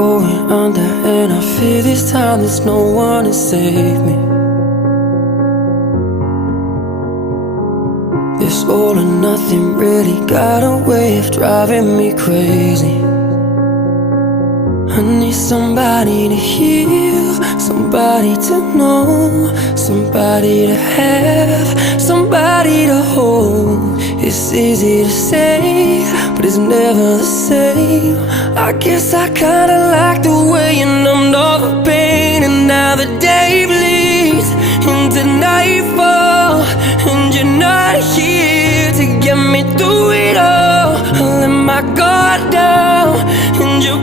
going under, and I fear this time there's no one to save me. This all or nothing really got a way of driving me crazy. I need somebody to heal, somebody to know, somebody to have, somebody to hold. It's easy to say, but it's never the same. I guess I kinda like the way you numbed all the pain, and now the day bleeds into nightfall, and you're not here to get me through it all. I let my guard down, and you